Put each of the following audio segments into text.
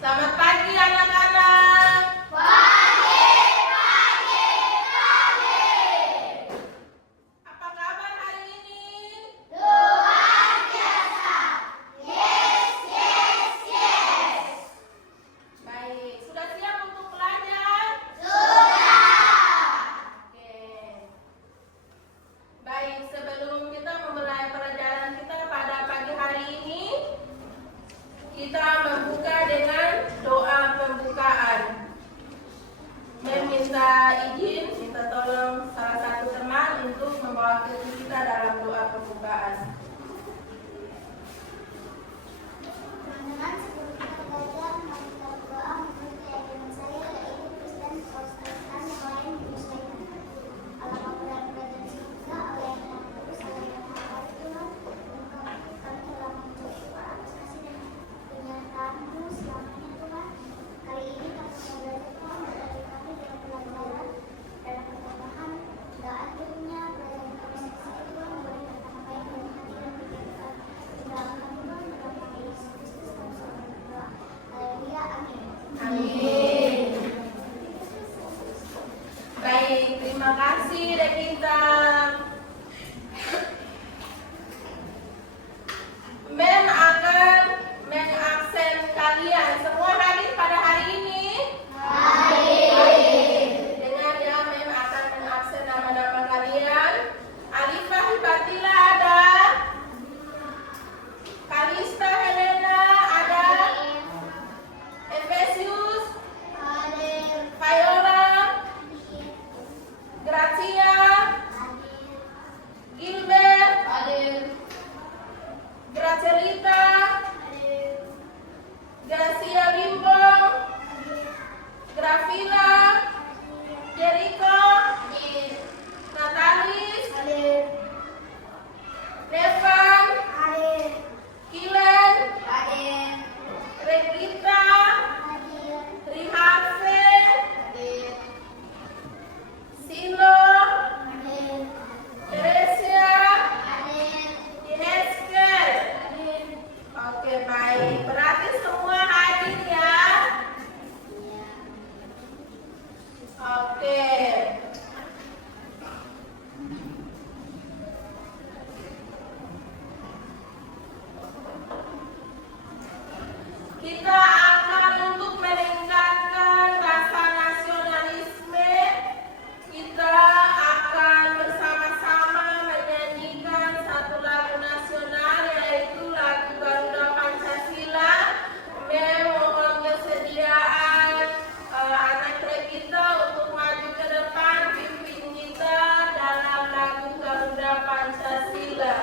Selamat pagi anak-anak. Apa kabar hari ini? Baik, sudah siap untuk belajar? Oke. Baik, sebelum kita memulai pelajaran kita pada pagi hari ini, kita membuka dengan doa pembukaan. Meminta izin, minta tolong salah satu teman untuk mewakili kita dalam doa pembukaan. Teman-teman, sebelum kita belajar, mari kita berdoa menurut keyakinan saya, yaitu Kristen Protestan yang lain menyesuaikan. Allah Bapa dan Putra dan Surga, Allah yang Maha Kudus, Allah yang Maha Baik Tuhan, kami telah mengucap syukur atas kasih dan penyertaan-Mu selamanya Tuhan. Kali ini kami mau belajar Tuhan, berdiri kami dengan pelajaran dalam pertambahan, doa akhirnya, pelajaran kami selesai Tuhan, berikan apa yang dalam hati dan pikiran dalam kami Tuhan, dalam nama Yesus Kristus kami selalu berdoa. Haleluya, amin. Amin. Baik, terima kasih Rekita. Mem akan mengabsen kalian. Semua hadir pada hari ini? Dengar ya, Mem akan mengabsen nama-nama kalian. Alifah Hibatila ada? Kalista Helena ada? Efesius? Viola? Gracia? Gilbert? Gracelita? Gracia Limbong? Grafila? Jericho? Natalis? Devan? Kilen? Regrita? Rihafe? Silo? Teresia? Yesker? Oke, baik. Berarti semua hadir ya? Oke. Kita akan untuk meningkatkan rasa nasionalisme, kita akan bersama-sama menyanyikan satu lagu nasional, yaitu lagu Garuda Pancasila. Mohon kesediaan anak kita untuk maju ke depan, pimpin kita dalam lagu Garuda Pancasila.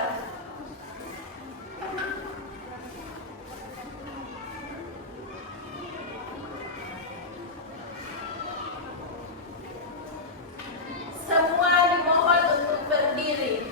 Semua dimohon untuk berdiri.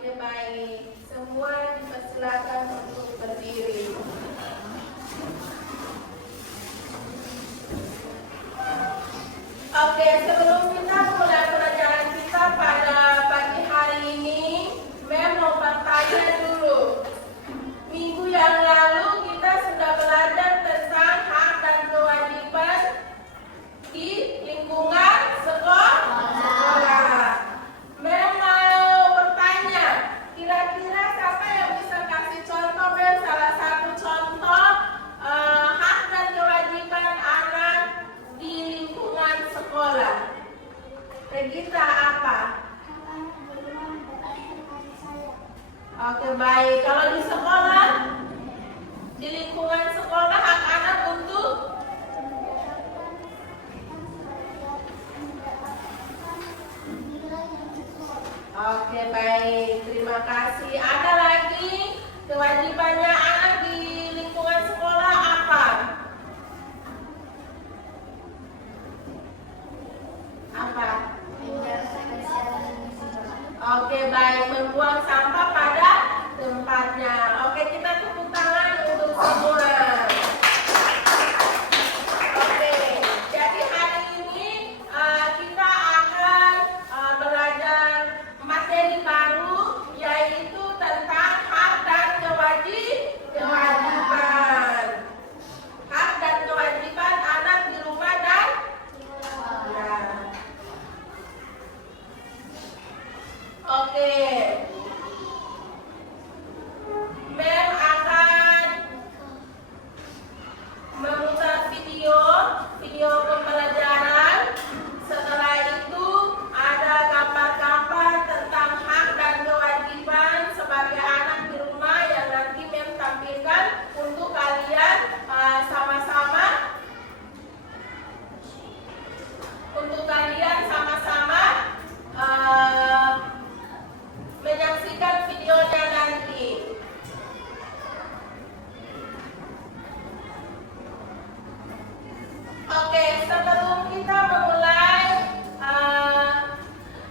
Oke, baik. Semua dipersilakan untuk berdiri. Oke, sebelum kita mulai pelajaran kita pada pagi hari ini, Mem mau bertanya dulu. Minggu yang lalu kita sudah belajar tentang hak dan kewajiban Gita apa? Hak anak di rumah mendapatkan kasih sayang. Oke, baik. Kalau di sekolah, di lingkungan sekolah hak anak untuk Oke, baik. Terima kasih. Ada lagi kewajibannya anak di lingkungan sekolah apa? Apa? Oke, baik. Membuang sampah pada tempatnya. Oke, kita tepuk tangan untuk semua. Oke, jadi hari ini kita akan belajar materi baru, yaitu tentang hak dan kewajiban. Hak dan kewajiban anak di rumah dan ya. Oke. Mem akan memutar video pembelajaran. Setelah itu ada gambar-gambar tentang hak dan kewajiban sebagai anak di rumah yang nanti Mem tampilkan untuk kalian sama-sama menyaksikan videonya nanti. Oke, sebelum kita memulai,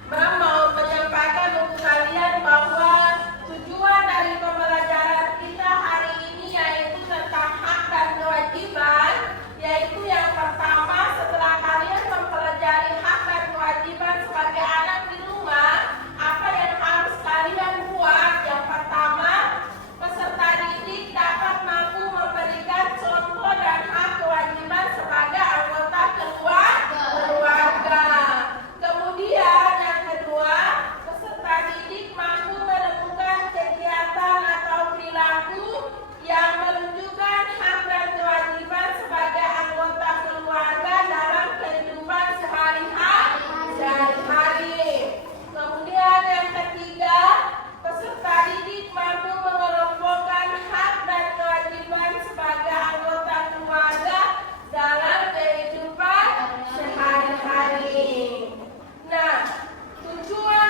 Mem mau menyampaikan untuk kalian bahwa tujuan dari pembelajaran kita hari ini yaitu tentang hak dan kewajiban, yaitu yang pertama setelah kalian mempelajari hak dan kewajiban sebagai anak di rumah, apa yang harus kalian buat? Yang pertama, peserta didik dapat mampu memberikan contoh dan hak kewajiban sebagai anggota keluarga. Kemudian yang kedua, peserta didik mampu menemukan kegiatan atau perilaku yang menunjukkan hak dan kewajiban sebagai anggota keluarga dalam kehidupan sehari-hari. Kemudian yang ketiga, peserta didik mampu mengelompokkan hak dan kewajiban sebagai anggota keluarga dalam kehidupan sehari-hari. Nah, tujuan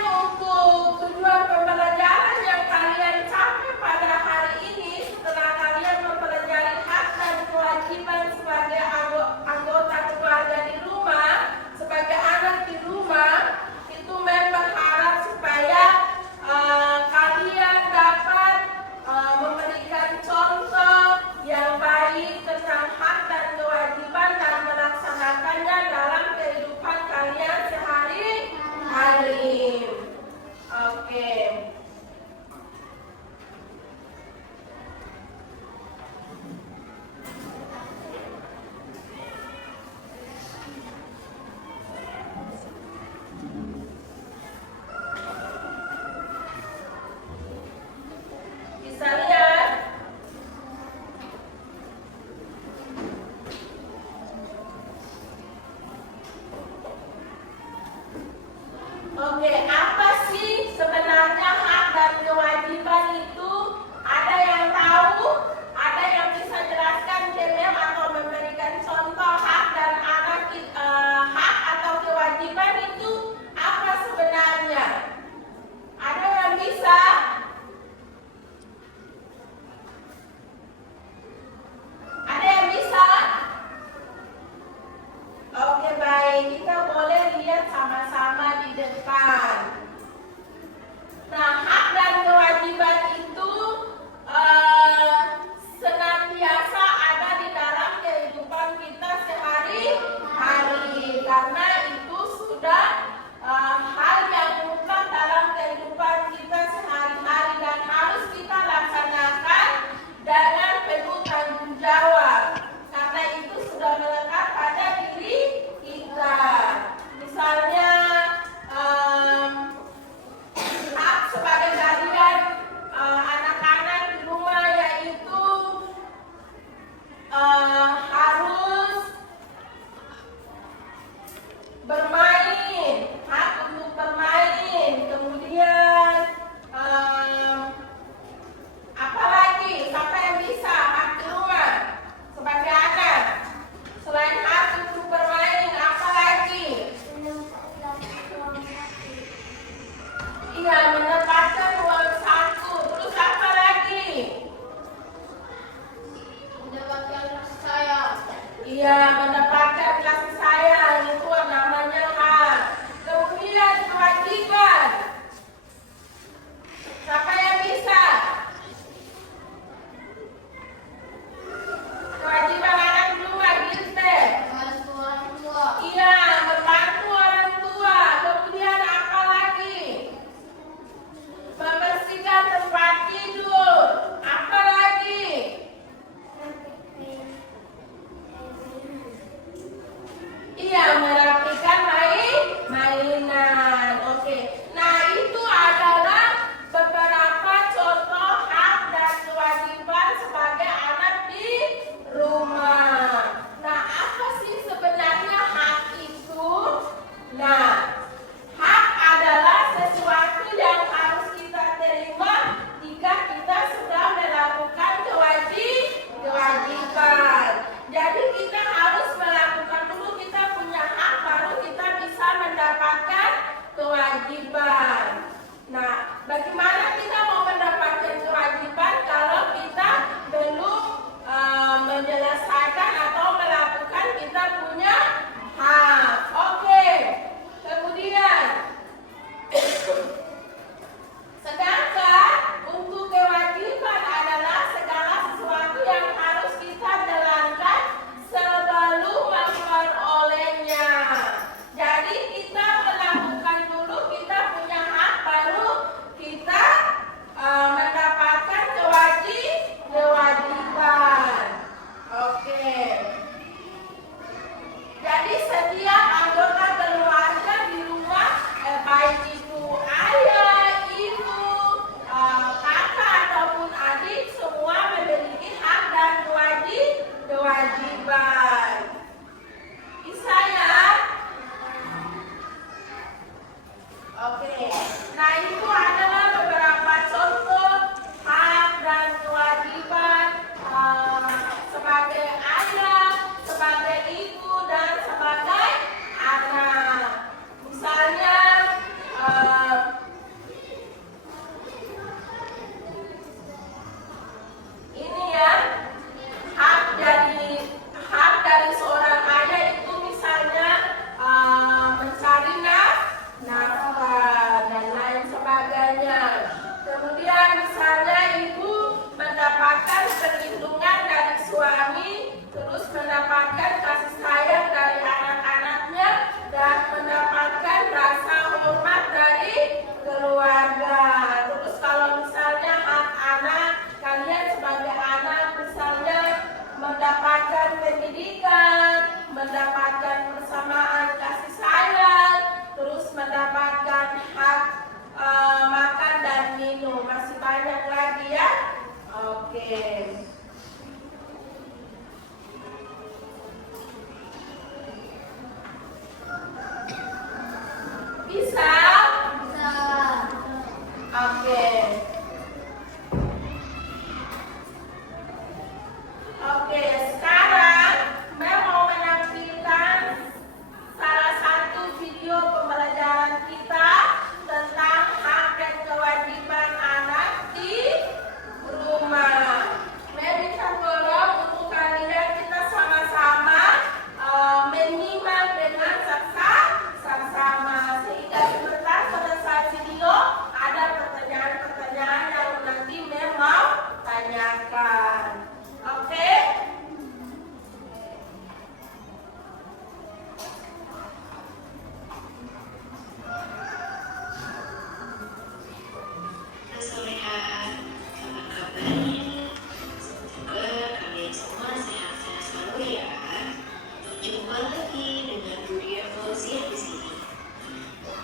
pembelajaran yang kalian capai pada hari ini setelah kalian mempelajari hak dan kewajiban sebagai anggota keluarga di rumah, sebagai anak di rumah, itu Mem berharap supaya kalian dapat memberikan contoh yang baik tentang hak dan kewajiban dan melaksanakannya dalam kehidupan kalian sehari-hari. Oke. Bisa lihat? Oke, apa sih sebenarnya hak dan kewajiban itu? Ada yang tahu? Ada yang bisa jelaskan ke Mem atau memberikan contoh hak dan hak atau kewajiban itu apa sebenarnya? Ada yang bisa? Ada yang bisa? Oke, baik. Kita boleh lihat sama-sama di depan.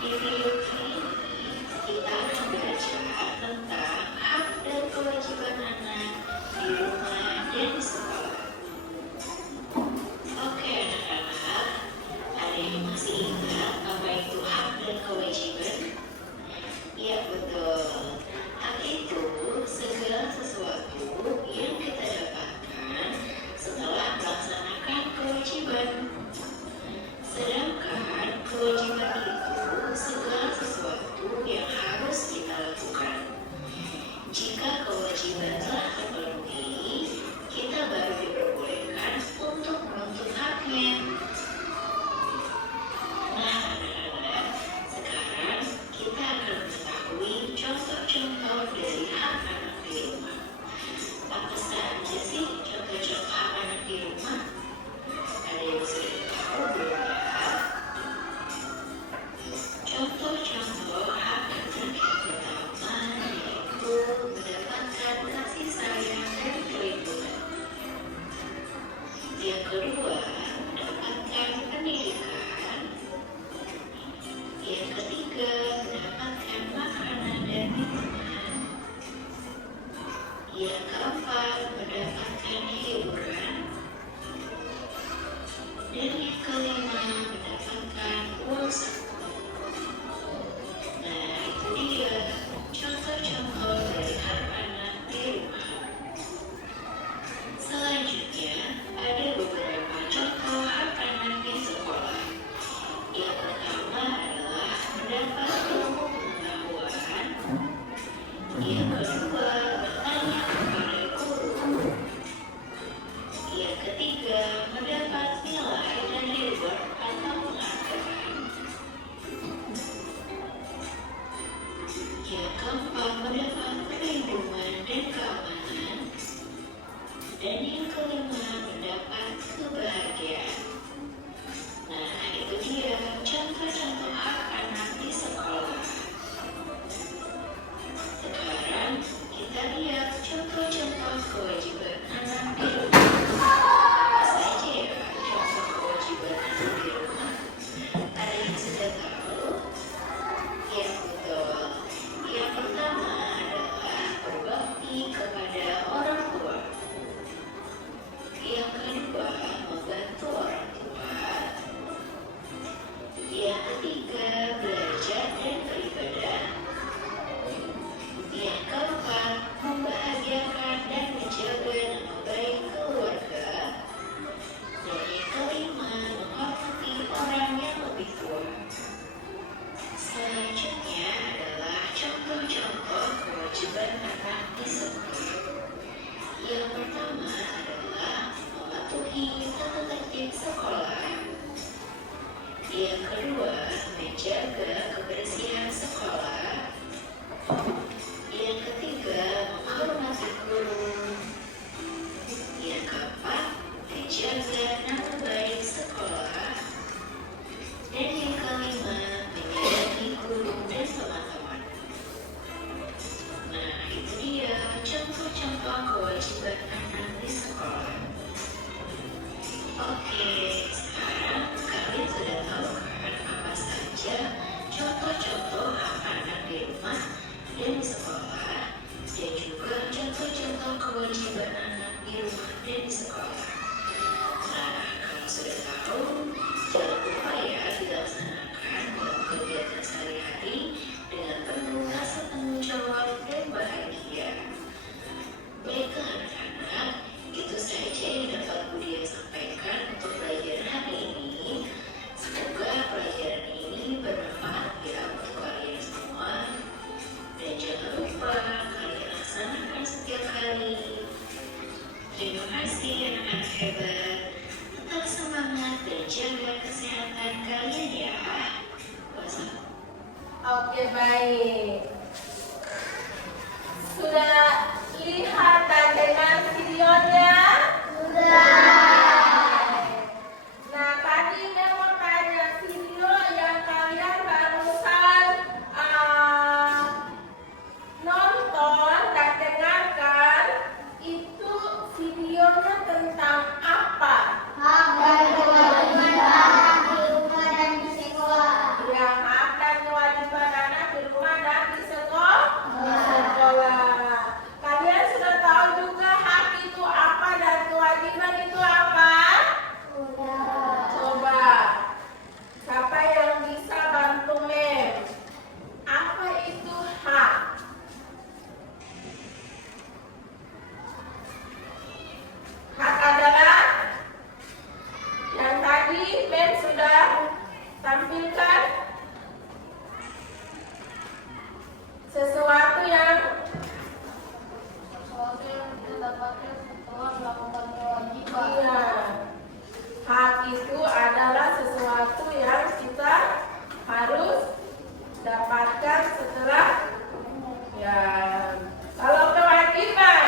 Di video kali ini, kita akan belajar tentang hak dan kewajiban anak di rumah dan di sekolah. Oke anak-anak, ada yang masih ingat apa itu hak dan kewajiban? Ya betul, hak itu segala sesuatu yang kita dapatkan setelah melaksanakan kewajiban. Sedangkan kewajiban itu segala sesuatu yang harus kita lakukan. Jika kewajiban telah terpenuhi, kita baru diperbolehkan untuk menuntut haknya. Nah, anak-anak, sekarang kita akan mengetahui contoh-contoh dari hak anak di rumah. Apa saja sih contoh-contoh hak anak di rumah? Ada yang sudah tahu belum ya? Contoh-contoh hak anak yang pertama yaitu mendapatkan kasih sayang dan perlindungan. Yang kedua, mendapatkan pendidikan. Yang ketiga, mendapatkan makanan dan minuman. Yang keempat, mendapatkan hiburan. Dan yang kelima, mendapatkan uang saku. Nah, itu dia contoh-contoh dari hak anak di rumah. Selanjutnya, ada beberapa contoh hak anak di sekolah. Yang pertama adalah mendapat ilmu pengetahuan. Yang kedua, bertanya kepada guru. Yang ketiga, mendapat nilai dan reward atau penghargaan. Yang keempat, mendapat perlindungan dan keamanan. Dan yang kelima, mendapat kebahagiaan. Nah, itu dia contoh-contoh hak anak di sekolah. Sekarang kita lihat contoh-contoh kewajiban anak di rumah. Apa saja ya contoh kewajiban anak di rumah? Ada yang sudah tahu? Ya betul. Yang pertama adalah berbakti kepada orang tua. Yang kedua, membantu orang tua. Yang ketiga, belajar dan beribadah. Yang keempat, membahagiakan dan menjaga nama baik keluarga. Dan yang kelima, menghormati orang yang lebih tua. Selanjutnya adalah contoh-contoh kewajiban anak di sekolah. Yang pertama adalah mematuhi tata tertib sekolah. Yang kedua, menjaga kebersihan sekolah. Yang ketiga, menghormati guru. Yang keempat, menjaga nama baik sekolah. Dan yang kelima, menyayangi guru dan teman-teman. Nah, itu dia contoh-contoh kewajiban anak di sekolah. Oke, sekarang kalian sudah tahu kan apa saja contoh-contoh hak anak di rumah dan di sekolah, dan juga contoh-contoh kewajiban anak di rumah dan di sekolah. Nah, kalau sudah tahu, jangan lupa ya dilaksanakan dalam kegiatan sehari-hari dengan penuh rasa tanggung jawab dan bahagia. Baiklah anak-anak, itu saja yang dapat Budia sampaikan untuk pelajaran hari ini. Semoga pelajaran ini bermanfaat ya untuk kalian semua. Dan jangan lupa kalian laksanakan setiap hari. Terima kasih anak-anak hebat. Tetap semangat dan jaga kesehatan kalian ya. Wassalam. Oke, baik. Sudah lihat dan dengar videonya? Nah, tadi memang tanya video yang kalian barusan nonton dan dengarkan, itu videonya tentang apa? Hak dan kewajiban anak di rumah dan di sekolah. Ya, hak dan kewajiban Tampilkan sesuatu yang kita dapatkan setelah melakukan kewajiban. iya. Hak itu adalah sesuatu yang kita harus dapatkan setelah ya. Kalau kewajiban,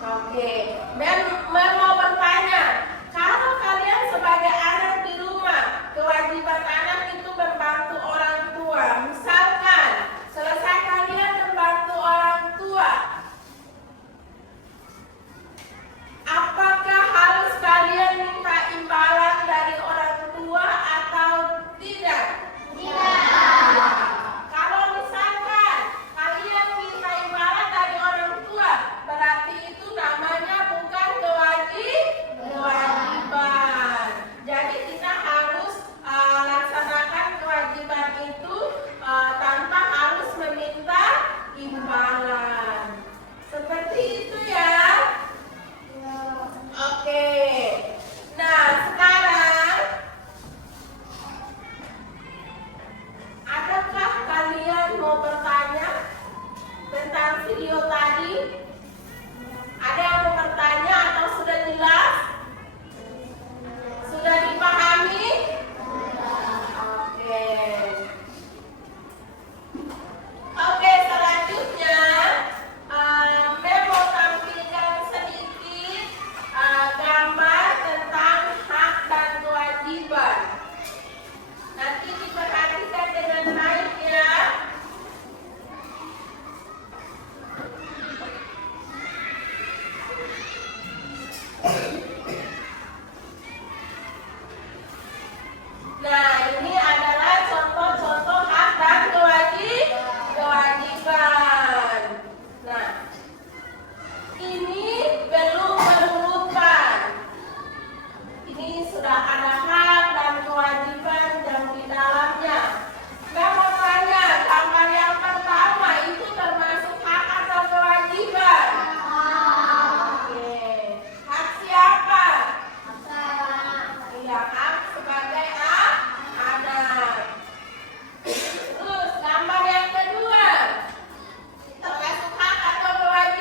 oke. Dan mau bertanya, kalau kalian sebagai anak di rumah, kewajiban anak itu membantu orang tua. Misalkan selesai kalian membantu orang tua, apakah harus kalian minta imbalan dari orang tua atau tidak? Tidak. Kalau misalkan kalian minta imbalan dari orang tua, berarti itu namanya bukan kewajiban. Jadi kita harus laksanakan kewajiban itu tanpa harus meminta imbalan. Seperti itu ya. Oke. Nah, sekarang adakah kalian mau bertanya tentang video tadi? Ada yang mau bertanya atau sudah jelas? Sudah dipahami? Oke. Oke, selanjutnya Mem mau tampilkan sedikit gambar tentang hak dan kewajiban. Nanti diperhatikan dengan baik ya. Nah, ini adalah contoh-contoh hak dan kewajiban. Nah, ini belum melulukan. Ini sudah ada hak dan kewajiban yang di dalamnya. Saya mau tanya, gambar yang pertama itu termasuk hak atau kewajiban? Oke. Hak siapa? Iya, hak sebagai anak. Terus gambar yang kedua termasuk hak atau kewajiban?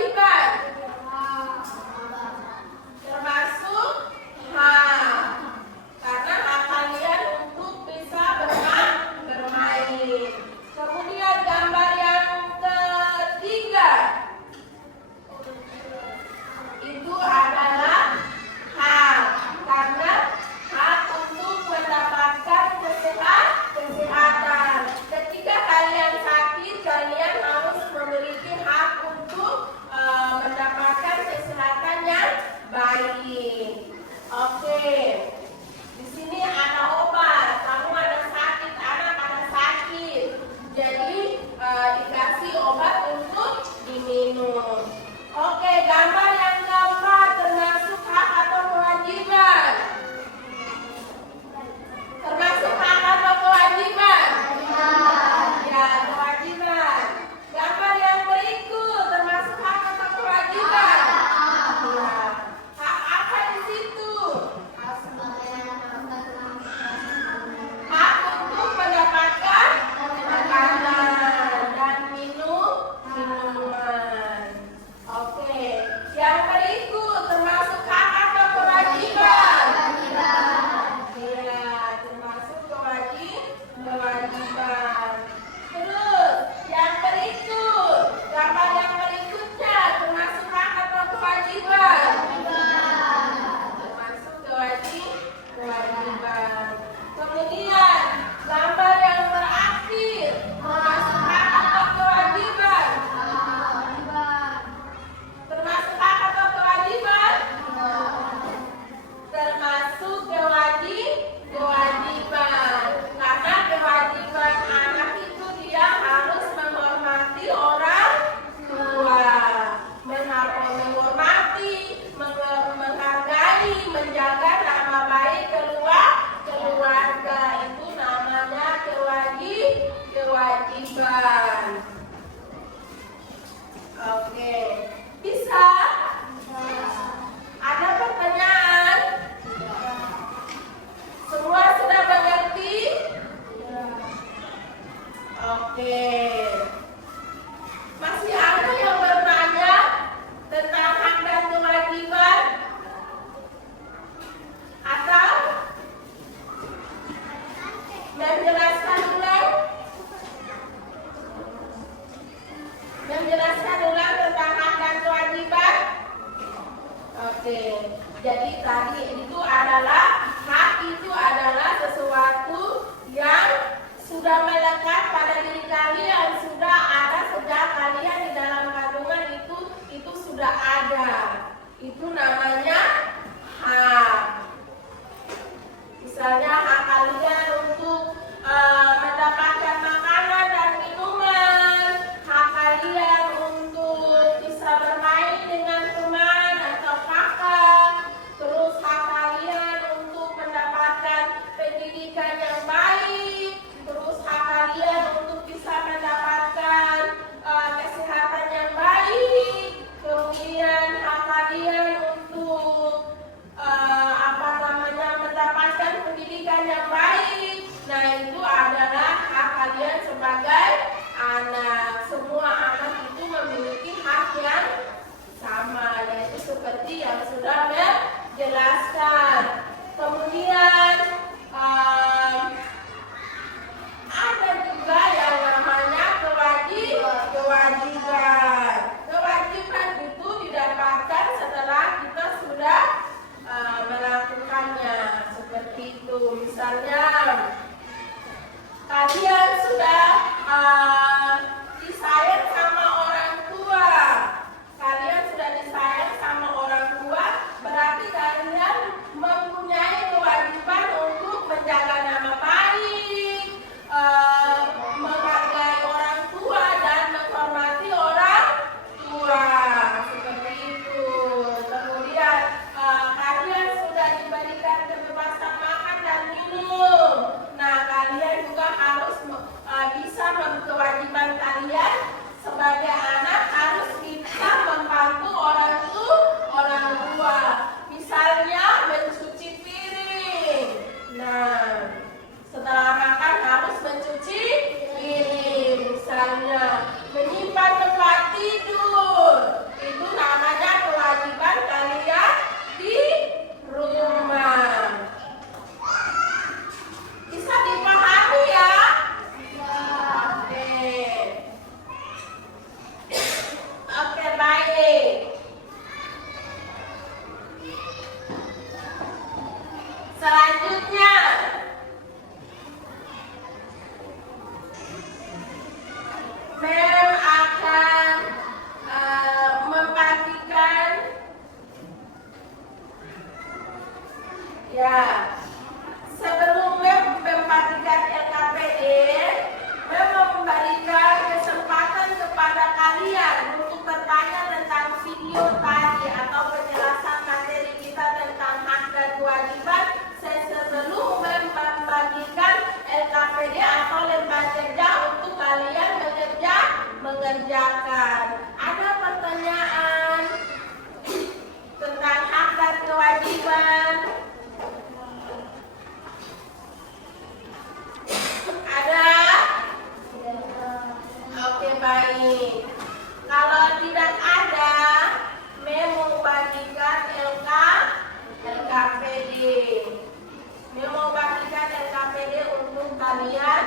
Jadi tadi itu adalah hak, itu adalah sesuatu yang sudah melekat pada diri kalian, sudah ada sejak kalian di dalam kandungan itu sudah ada. Itu namanya hak. Misalnya hak kalian untuk mendapatkan makanan dan minuman, hak kalian untuk bisa bermain dengan teman atau kakak, terus hak kalian untuk mendapatkan pendidikan yang baik, terus hak kalian untuk bisa mendapatkan kesehatan yang baik, kemudian hak kalian untuk mendapatkan pendidikan yang baik. Nah, itu adalah hak kalian sebagai anak. Semua anak itu memiliki hak yang sama, yaitu seperti yang sudah dijelaskan. Kemudian ada juga yang namanya kewajiban. Kewajiban itu didapatkan setelah kita sudah melakukannya. Seperti itu, misalnya kalian sudah disayang sama orang tua, berarti kalian mempunyai kewajiban untuk menjaga nama baik, menghargai orang tua dan menghormati orang tua. Seperti itu. Kemudian kalian sudah diberikan kebebasan makan dan minum. Nah, kalian juga harus bisa kewajiban kalian sebagai anak harus bisa membantu orang tua. Misalnya mencuci piring. Nah, setelah makan harus mencuci piring. Misalnya menyimpan tempat tidur. Itu namanya kewajiban kalian di rumah. Bisa dipahami ya? Oke, baik. Selanjutnya, Mem akan membagikan sebelum Mem membagikan LKPD, Mem memberikan kesempatan kepada kalian untuk bertanya tentang video tadi atau penjelasan materi kita tentang hak dan kewajiban sebelum membagikan LKPD atau lembar kerja untuk kalian mengerjakan. Ada pertanyaan tentang hak dan kewajiban? Ada? Oke, baik. Kalau tidak ada, mau bagikan LKPD. Mau bagikan LKPD untuk kalian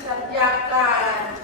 kerjakan.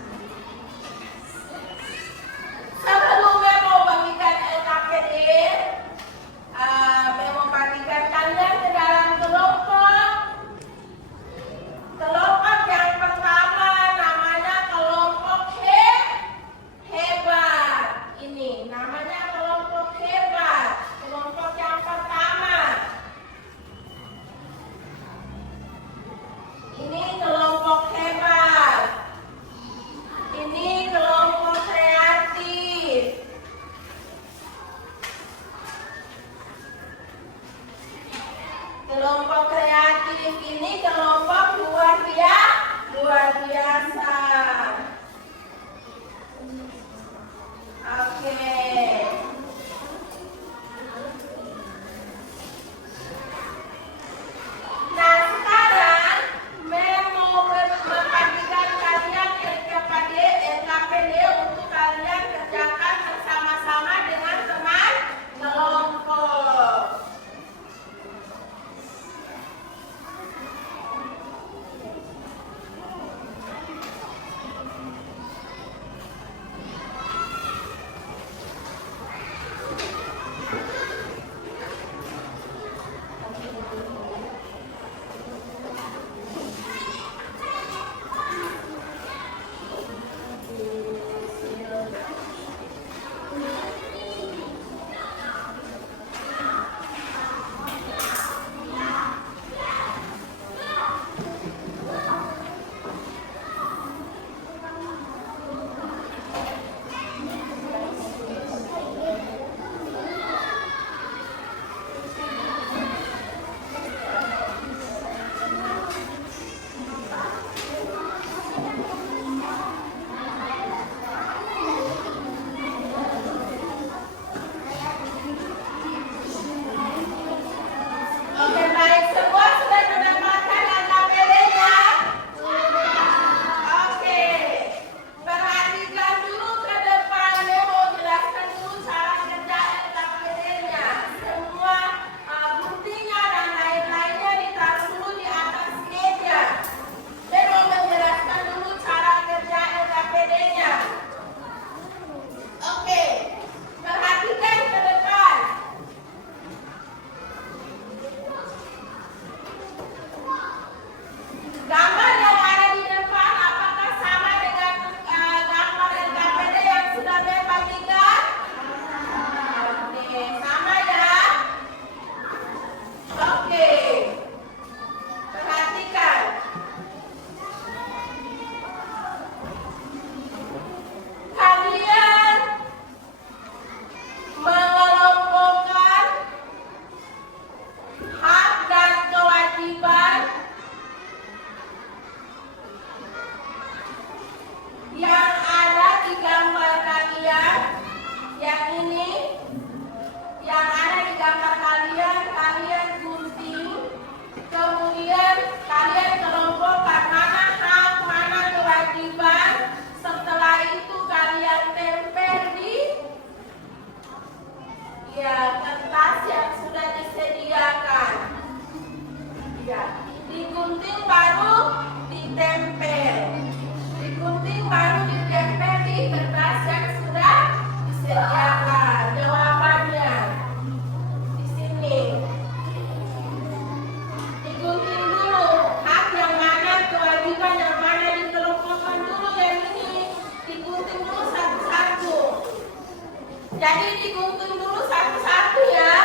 Jadi digunting dulu satu-satu ya.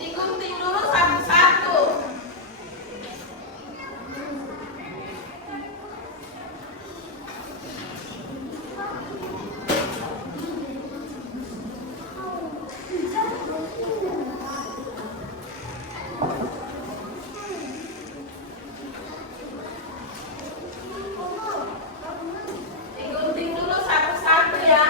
Digunting dulu satu-satu. Digunting dulu satu-satu ya.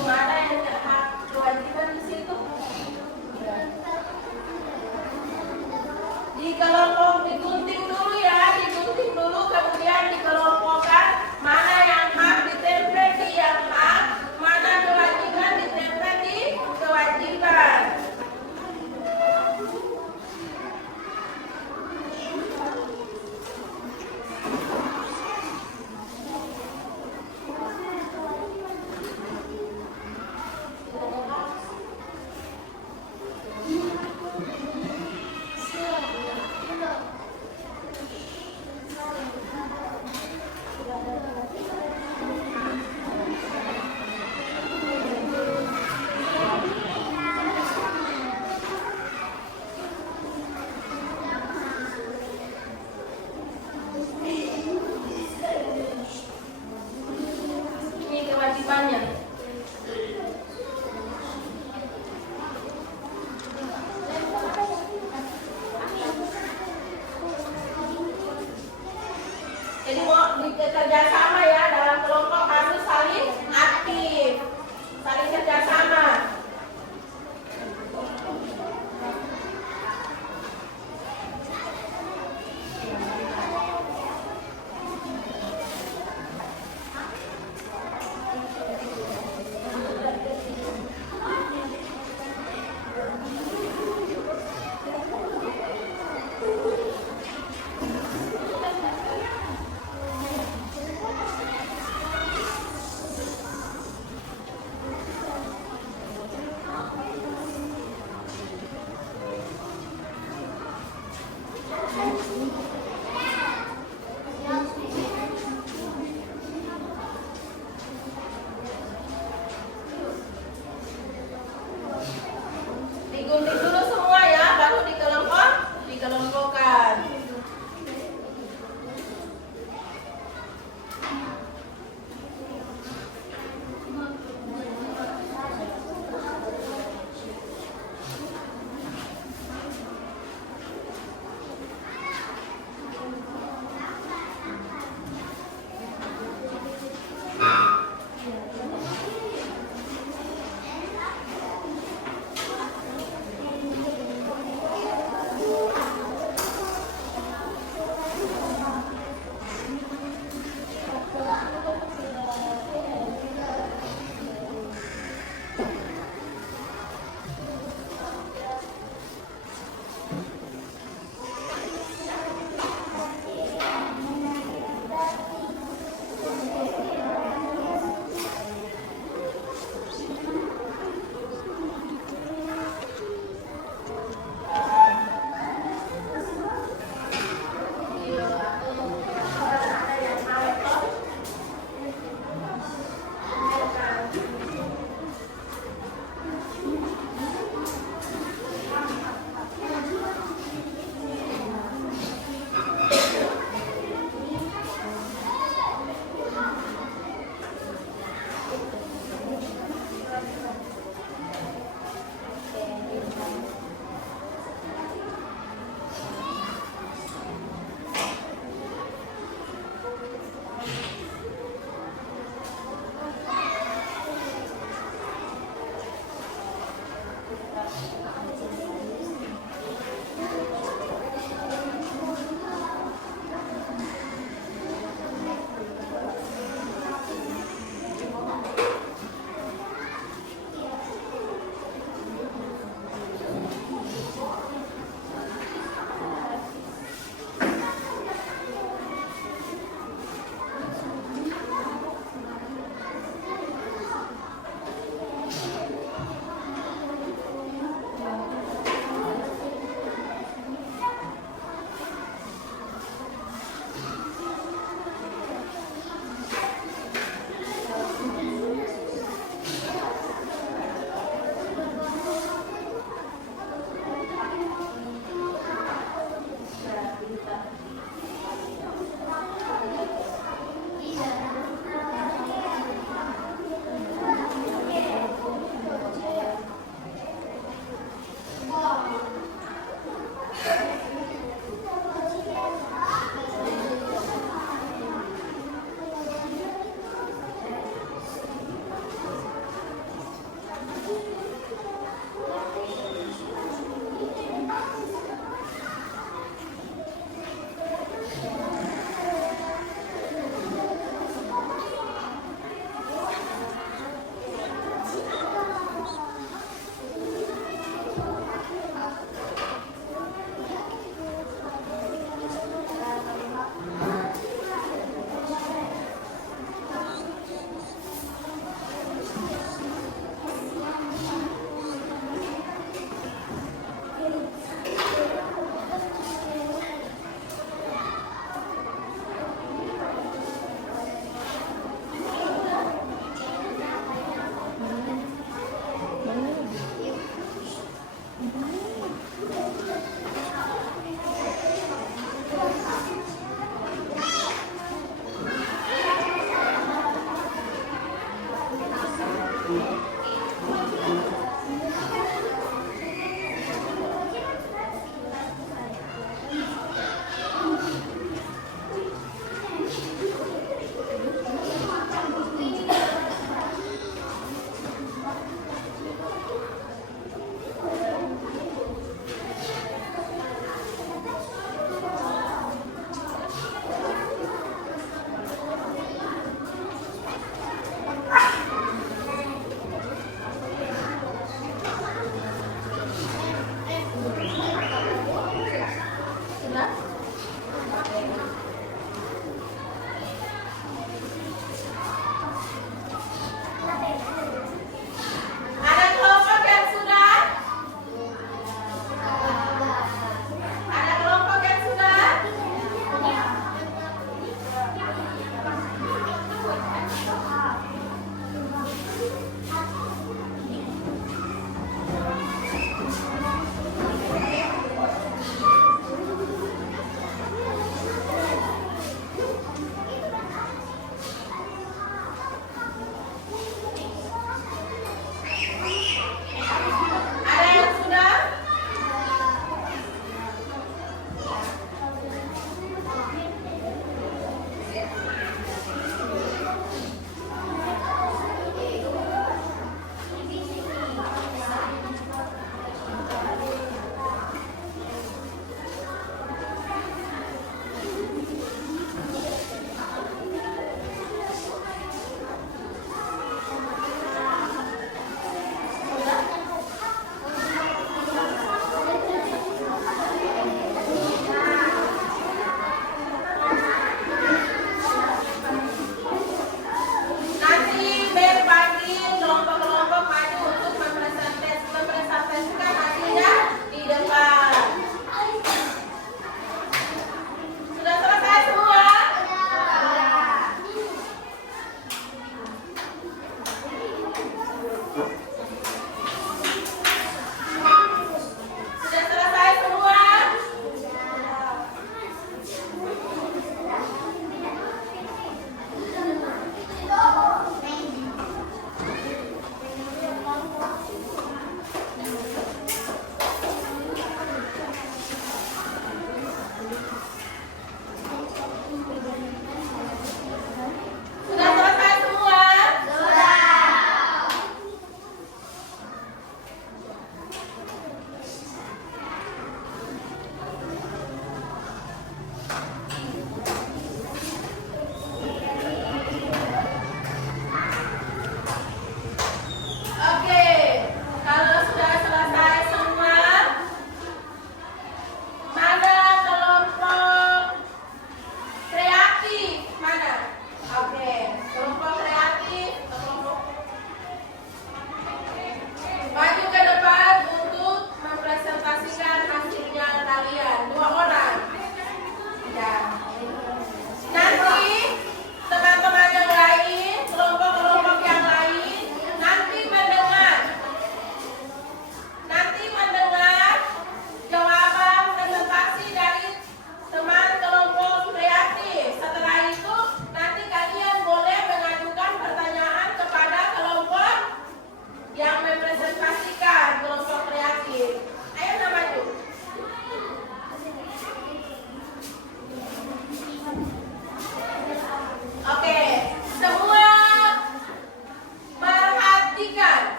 Gimana yang hak kewajiban di situ? Dikelompok, digunting dulu ya, digunting dulu kemudian dikelompokkan mana yang hak ditempel di yang hak, mana kewajiban ditempel di kewajiban. Ini kewajibannya. Jadi mau bekerja sama ya, dalam kelompok harus saling aktif, saling kerjasama.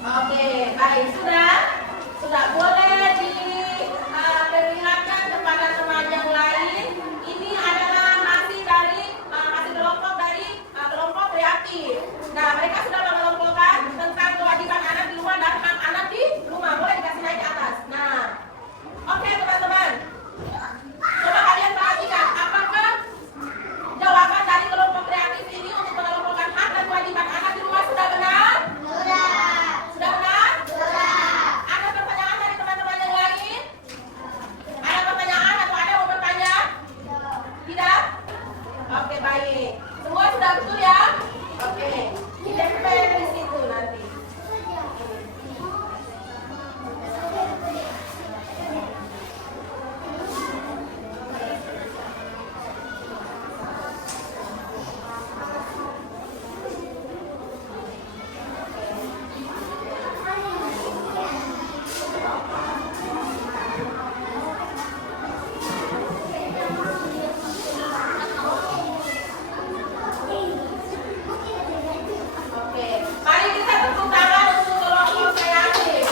Oke, baik, sudah boleh diperlihatkan kepada teman yang lain. Ini adalah hasil kelompok dari kelompok kreatif. Nah, mereka sudah mengelompokkan tentang kewajiban anak di rumah dan hak anak di rumah. Boleh dikasih naik ke atas. Nah, oke teman-teman, coba kalian perhatikan apakah jawaban dari kelompok kreatif ini untuk mengelompokkan hak dan kewajiban anak di rumah sudah benar? Sudah benar? Ada pertanyaan dari teman-teman yang lain? Ada pertanyaan atau ada mau bertanya? Tidak? Oke, baik. Semua sudah betul ya? Oke. Kita mulai dari situ nanti. Oke, mari kita tepuk tangan untuk kelompok kreatif.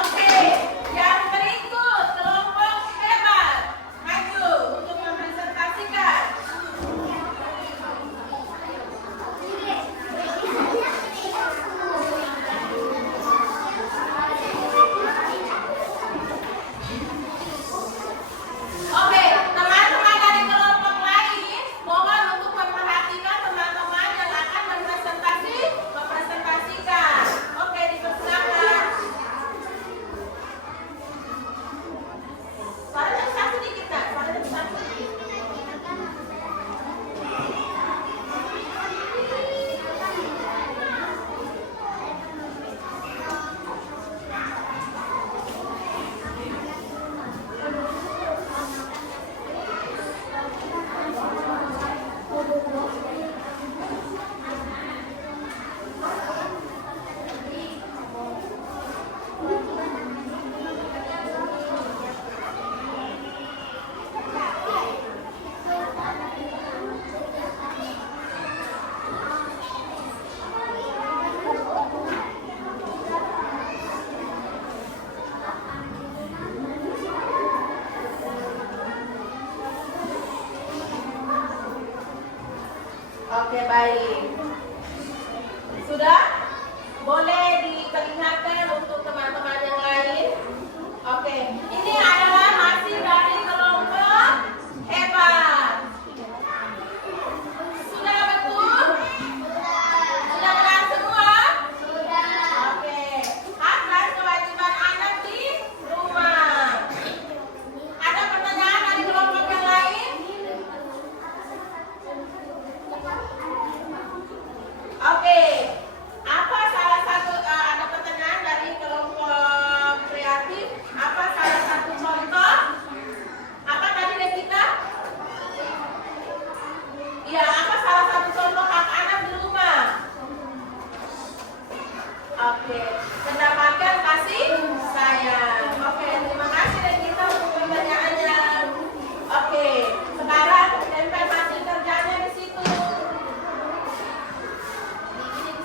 Oke, yang berikut kelompok hebat. Maju untuk mempresentasikan. Oke, teman-teman dari kelompok lain, mohon untuk memperhatikan teman-teman yang akan mempresentasikan. Oke, dipersilakan. Suaranya besar sedikit, Kak. Suaranya besar sedikit. Oke, baik. Sudah? Boleh diperlihatkan untuk teman-teman yang lain? Oke, ini adalah hasil dari kelompok hebat. Sudah betul? Sudah benar semua? Oke. Hak dan kewajiban anak di rumah. Ada pertanyaan dari kelompok yang lain? Oke. Apa salah satu ada pertanyaan dari kelompok kreatif? Apa salah satu contoh? Apa tadi Devita? Iya, apa salah satu contoh hak anak di rumah? Oke, mendapatkan kasih sayang. Oke, terima kasih Devita untuk pertanyaannya. Oke, sekarang tempel hasil kerjanya di situ. Ini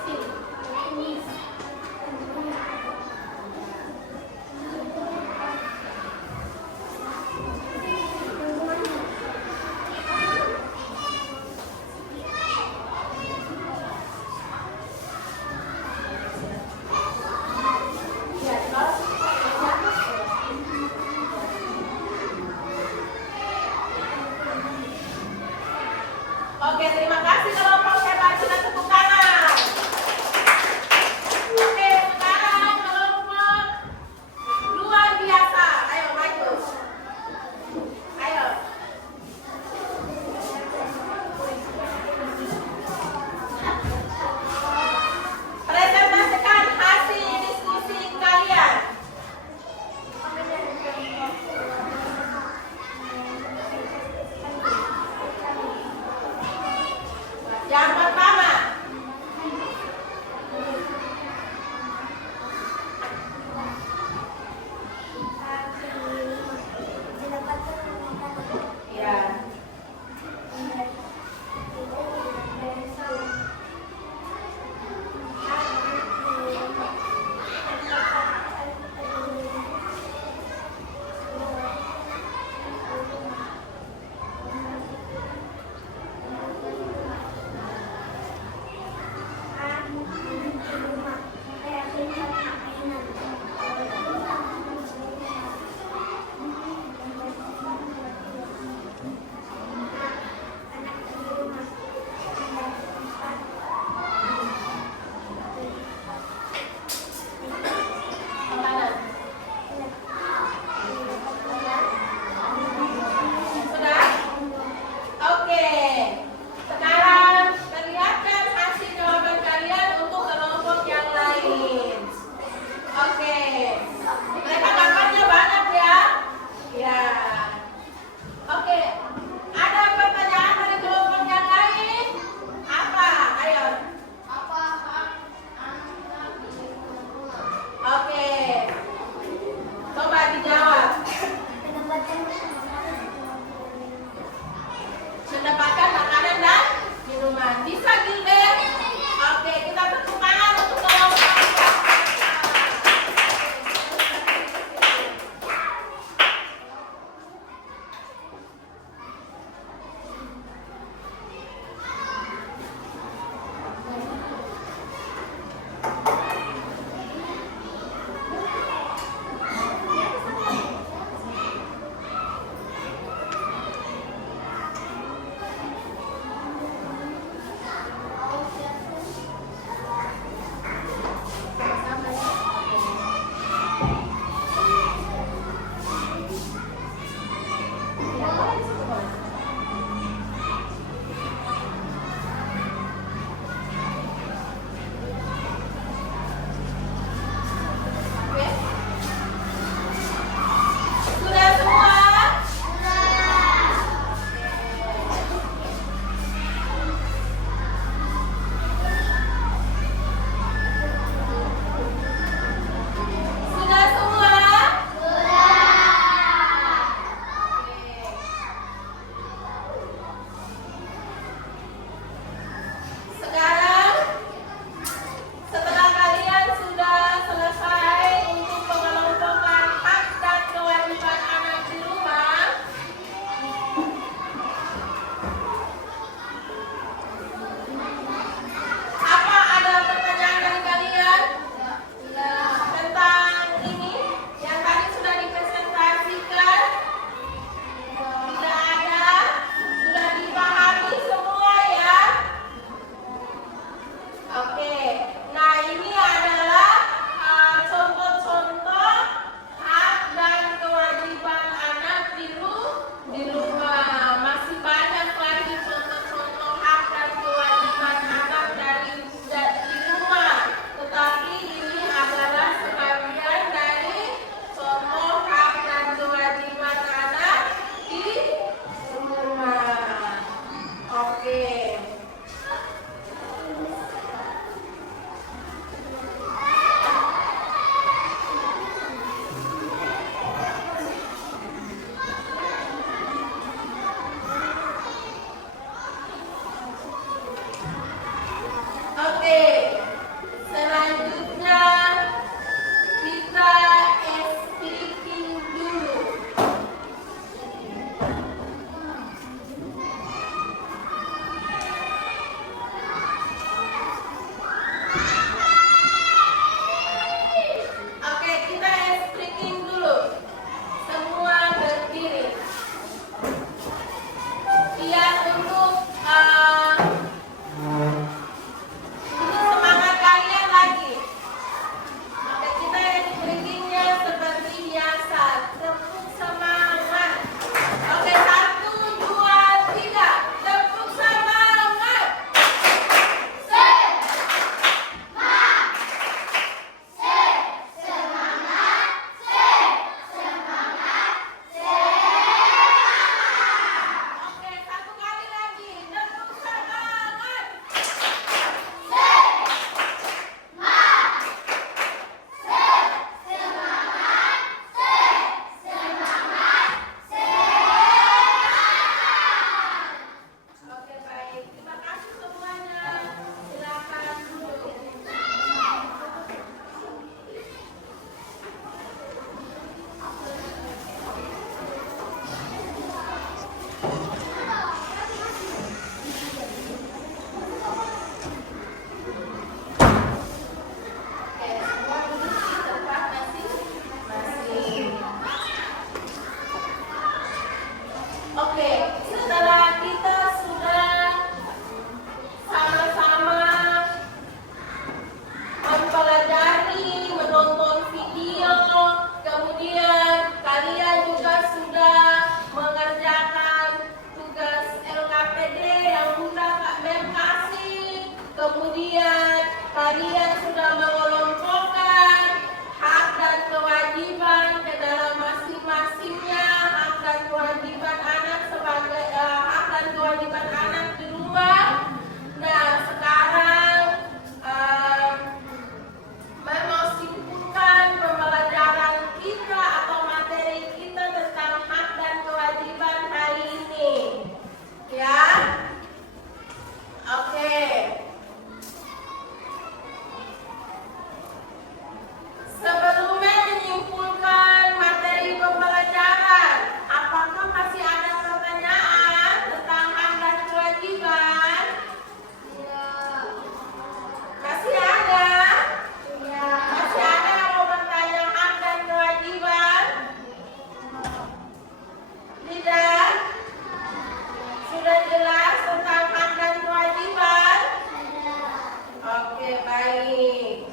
baik.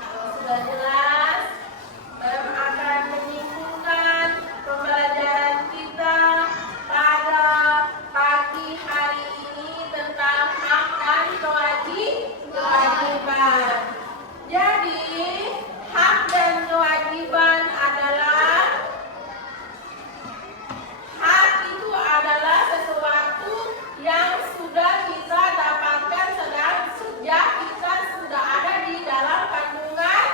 Kalau sudah jelas, akan menyimpulkan pembelajaran kita pada pagi hari ini tentang hak dan kewajiban. Jadi, hak dan kewajiban adalah hak itu adalah sesuatu yang sudah kita dapatkan sejak kita sudah ada di dalam kandungan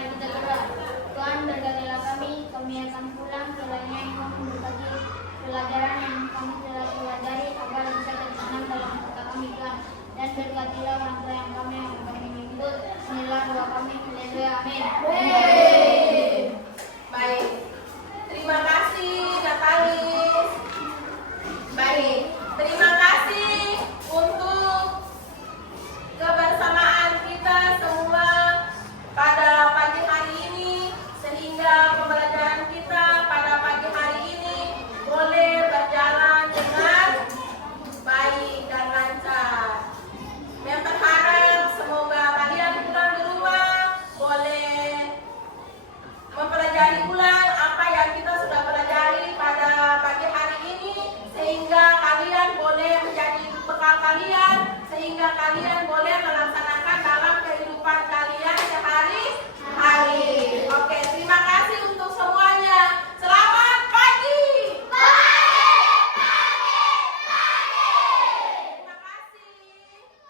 Mari kita berdoa. Tuhan, berkatilah kami akan pulang, kiranya Engkau memberkati pelajaran yang kami telah pelajari agar bisa tertanam dalam otak kami Tuhan. Dan berkatilah orang tua yang kami mengikut. Inilah doa kami. Haleluya. Amin. Baik.